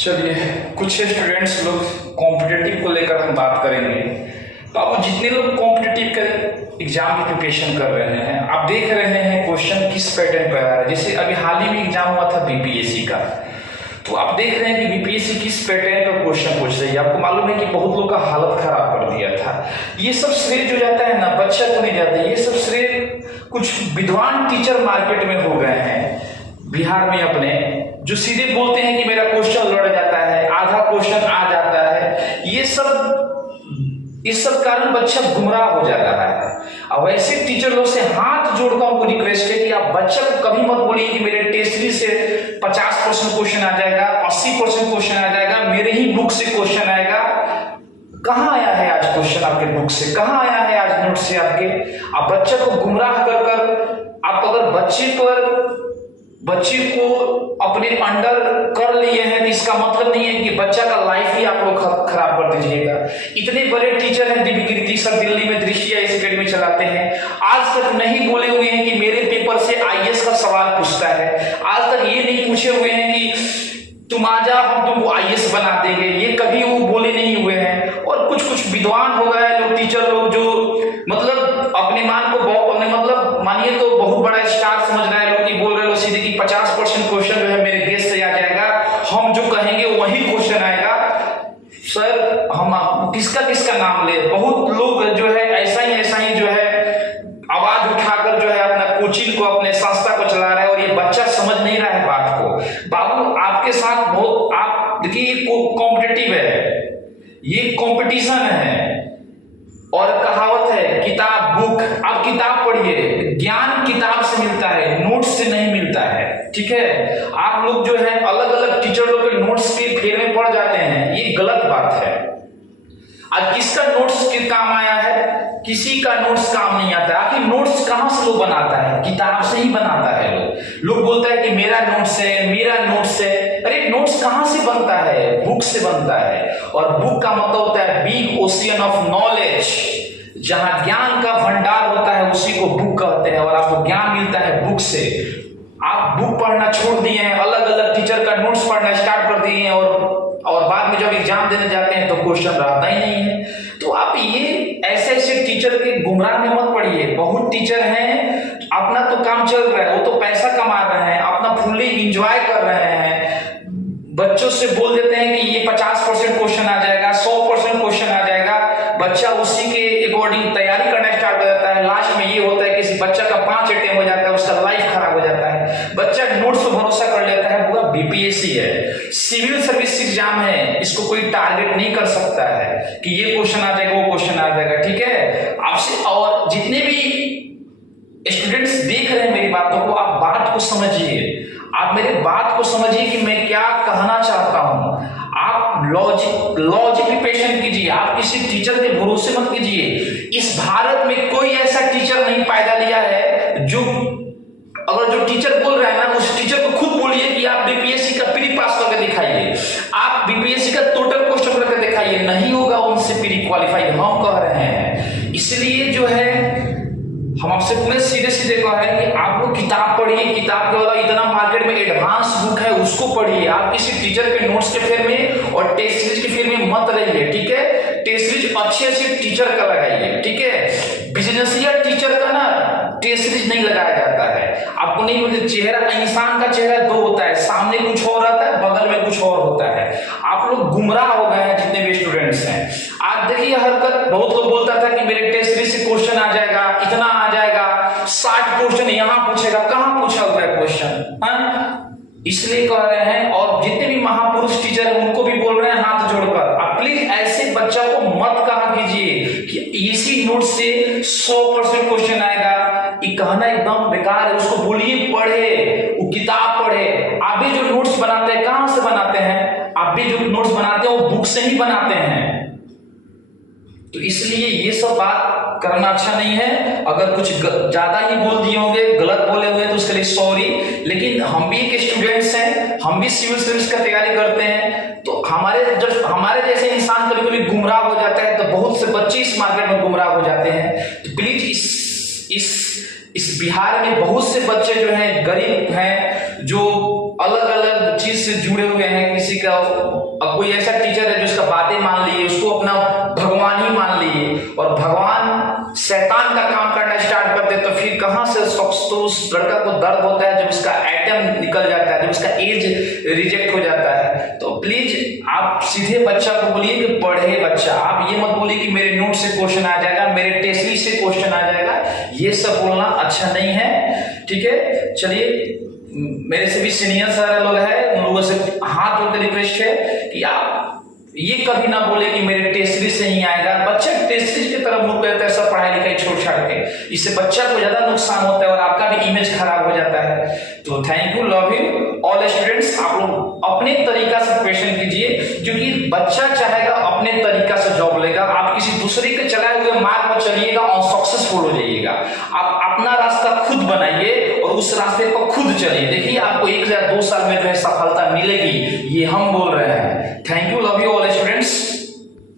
चलिए, कुछ स्टूडेंट्स लोग कॉम्पिटिटिव को लेकर हम बात करेंगे। तो अब जितने लोग कॉम्पिटिटिव का एग्जाम की प्रिपरेशन कर रहे हैं, आप देख रहे हैं क्वेश्चन किस पैटर्न पर आ रहा है। जैसे अभी हाल ही में एग्जाम हुआ था बीपीएससी का, तो आप देख रहे हैं कि बीपीएससी किस पैटर्न पर क्वेश्चन पूछ रही है। आपको मालूम है कि बहुत लोग का हालत खराब कर दिया था। ये सब श्रेय जो जाता है ना, बच्चा को नहीं जाता, ये सब श्रेय कुछ विद्वान टीचर मार्केट में हो गए हैं बिहार में अपने, जो सीधे बोलते हैं कि मेरा क्वेश्चन लड़ जाता है, आधा क्वेश्चन आ जाता है। इस सब कारण बच्चा गुमराह हो जा रहा है। अब ऐसे टीचर लोग से हाथ जोड़कर हमको रिक्वेस्ट है कि आप बच्चा को कभी मत बोलिए कि मेरे टेस्ट सीरीज से 50% क्वेश्चन आ जाएगा, 80% क्वेश्चन आ जाएगा, मेरे ही बुक से क्वेश्चन आएगा। कहाँ आया है आज क्वेश्चन आपके बुक से, कहाँ आया है आज नोट से आपके। आप बच्चे को गुमराह कर आप अगर बच्चे को अपने अंडर कर लिए हैं तो इसका मतलब नहीं है कि बच्चा का लाइफ ही आप लोग खराब कर दीजिएगा। इतने बड़े टीचर हैं दिव्यकीर्ति सर, दिल्ली में दृष्टि आईएएस एकेडमी चलाते हैं, आज तक नहीं बोले हुए हैं कि मेरे पेपर से आईएएस का सवाल पूछता है। आज तक ये नहीं पूछे हुए हैं कि तुम आ जा, हम तुमको आईएएस बना देंगे, ये कभी वो बोले नहीं हुए हैं। और कुछ विद्वान हो गए लोग, टीचर लोग, जो मतलब अपने मान को मतलब मानिए तो बहुत बड़ा स्टार समझ रहे हैं लोग, कि बोल रहे लोग सीधे कि 50% क्वेश्चन जो है मेरे गेस्ट से आ जाएगा, हम जो कहेंगे वही क्वेश्चन आएगा। सर हम किसका नाम ले। बहुत लोग जो है ऐसा ही जो है आवाज उठाकर जो है अपना कोचिंग को, अपने संस्था को चला रहा है, और ये बच्चा समझ नहीं रहा है बात को। बाबू आपके साथ बहुत, आप देखिए ये कॉम्पिटिटिव है, ये कंपटीशन है। और कहावत है किताब बुक, आप किताब पढ़िए, ज्ञान किताब से मिलता है, नोट्स से नहीं मिलता है। ठीक है, आप लोग जो है अलग अलग टीचर लोग के नोट्स के फेर में पड़ जाते हैं, ये गलत बात है। आज किसका नोट्स के काम आया है, किसी का नोट्स काम नहीं आता है। आखिर नोट्स कहां से लोग बनाता है, किताब से ही बनाता है। लोग बोलता है कि मेरा नोट्स है, मेरा नोट्स है। अरे नोट्स कहां से बनता है, बुक से बनता है। और बुक का मतलब होता है बिग ओशियन ऑफ नॉलेज, जहां ज्ञान का भंडार होता है उसी को बुक कहते हैं। और आपको ज्ञान मिलता है बुक से। आप बुक पढ़ना छोड़ दिए हैं, अलग अलग टीचर का नोट्स पढ़ना स्टार्ट कर दिए हैं, और बाद में जब एग्जाम देने जाते हैं तो क्वेश्चन रहता ही नहीं है। तो आप ये ऐसे टीचर के गुमराह में मत पड़िए। बहुत टीचर हैं, अपना तो काम चल रहा है, वो तो पैसा कमा रहे हैं, अपना फुल्ली इंजॉय कर रहे हैं। बच्चों से बोल देते हैं कि ये 50% क्वेश्चन आ जाएगा, 100% क्वेश्चन आ जाएगा। बच्चा उसी के अकॉर्डिंग तैयारी करना स्टार्ट कर देता है। लास्ट में ये होता है किसी बच्चा का 5 अटेम्प्ट हो जाता है, उसका लाइफ खराब हो जाता है। बच्चा नोट्स पर भरोसा कर लेता है, पूरा बीपीएससी है, सिविल सर्विस एग्जाम है, इसको कोई टारगेट नहीं कर सकता है कि ये क्वेश्चन आ जाएगा, वो क्वेश्चन आ जाएगा। ठीक है, आपसे और जितने भी स्टूडेंट्स देख रहे हैं मेरी बातों को, आप बात को समझिए, आप मेरे बात को समझिए कि मैं क्या कहना चाहता हूं। आप लॉजिक प्रिपरेशन कीजिए, आप किसी टीचर के भरोसे मत कीजिए। इस भारत में कोई ऐसा टीचर नहीं पैदा लिया है जो, अगर जो टीचर बोल रहा है ना, उस टीचर को खुद बोलिए कि आप बीपीएससी का प्री पास करके दिखाइए, आप बीपीएससी का टोटल क्वेश्चन करके दिखाइए, नहीं होगा उनसे प्री क्वालिफाइड, हम कह रहे हैं। इसलिए जो है हम आपसे पूरे सीधे कह रहे हैं कि आप लोग किताब पढ़िए। किताब के बाद इतना मार्केट में एडवांस बुक है, उसको पढ़िए। आप किसी टीचर के नोट्स के फेर में और टेस्ट सीरीज के फेर में मत रहिए। ठीक है, टेस्ट सीरीज अच्छे टीचर का लगाइए। ठीक है, बिजनेसिया टीचर का ना टेस्ट सीरीज नहीं लगाया जाता है। आपको नहीं बोलते, चेहरा, इंसान का चेहरा दो होता है, सामने कुछ और रहता है, बगल में कुछ और होता है। आप लोग गुमराह हो गए हैं जितने भी स्टूडेंट्स हैं। आज देखिए हरकत, बहुत लोग बोलता था कि मेरे टेस्ट सीरीज से क्वेश्चन आ जाएगा, इतना आ जाएगा, 60 क्वेश्चन यहां पूछेगा, कहां पूछा हुआ है क्वेश्चन। इसलिए कह रहे हैं, और जितने भी महापुरुष टीचर हैं उनको भी बोल रहे हैं हाथ जोड़कर, आप प्लीज ऐसे बच्चा को मत कहा कीजिए कि इसी नोट से 100% क्वेश्चन आएगा। ये कहना एकदम बेकार है। उसको बोलिए पढ़े, वो किताब पढ़े। आप भी जो नोट्स बनाते हैं, कहां से बनाते हैं? आप भी जो नोट्स बनाते हैं वो बुक से ही बनाते हैं। तो इसलिए ये सब बात करना अच्छा नहीं है। अगर कुछ ज्यादा ही बोल दिए होंगे, गलत बोले हुए, तो उसके लिए सॉरी। लेकिन हम भी एक स्टूडेंट्स हैं, हम भी सिविल सर्विस का तैयारी करते हैं, तो हमारे जैसे इंसान कभी कभी गुमराह हो जाता है। तो बहुत से बच्चे इस मार्केट में गुमराह हो जाते हैं। तो प्लीज इस बिहार में बहुत से बच्चे जो हैं गरीब हैं, जो अलग अलग चीज से जुड़े हुए हैं, किसी किसी का कोई ऐसा टीचर है जिसका बातें मान लिए, उसको अपना भगवान ही मान लिए और भगवान शैतान का काम करना स्टार्ट करते, तो फिर कहां से तो उस लड़का को दर्द होता है जब उसका एटम निकल जाता है, जब उसका एज रिजेक्ट हो जाता है। तो प्लीज आप सीधे बच्चा को बोलिए कि पढ़े बच्चा, आप ये मत बोलिए कि मेरे नोट से क्वेश्चन आ जाएगा, मेरे टेस्ट सीरीज से क्वेश्चन आ जाएगा, ये सब बोलना अच्छा नहीं है। ठीक है, चलिए मेरे से भी सीनियर सारे लोग हैं, उन लोगों से हाथ जोड़ के रिक्वेस्ट है कि आप ये कभी ना बोले कि मेरे टेस्ट सीरीज से ही आएगा। बच्चा टेस्ट सीरीज की तरफ मुड़ जाता है सब पढ़ाई लिखाई छोड़ छाड़ के, इससे बच्चा को ज्यादा नुकसान होता है और आपका भी इमेज खराब हो जाता है। तो thank you, love you all students. आप लोग अपने तरीका से क्वेश्चन कीजिए, क्योंकि बच्चा चाहेगा अपने तरीका से जॉब लेगा। आप किसी दूसरे के चलाए हुए मार्ग पर चलिएगा और सक्सेसफुल हो जाइएगा। आप अपना रास्ता खुद बनाइए और उस रास्ते पर खुद चलिए, देखिए आपको 1 या 2 साल में जो है सफलता मिलेगी, ये हम बोल रहे हैं। Thank you, love you.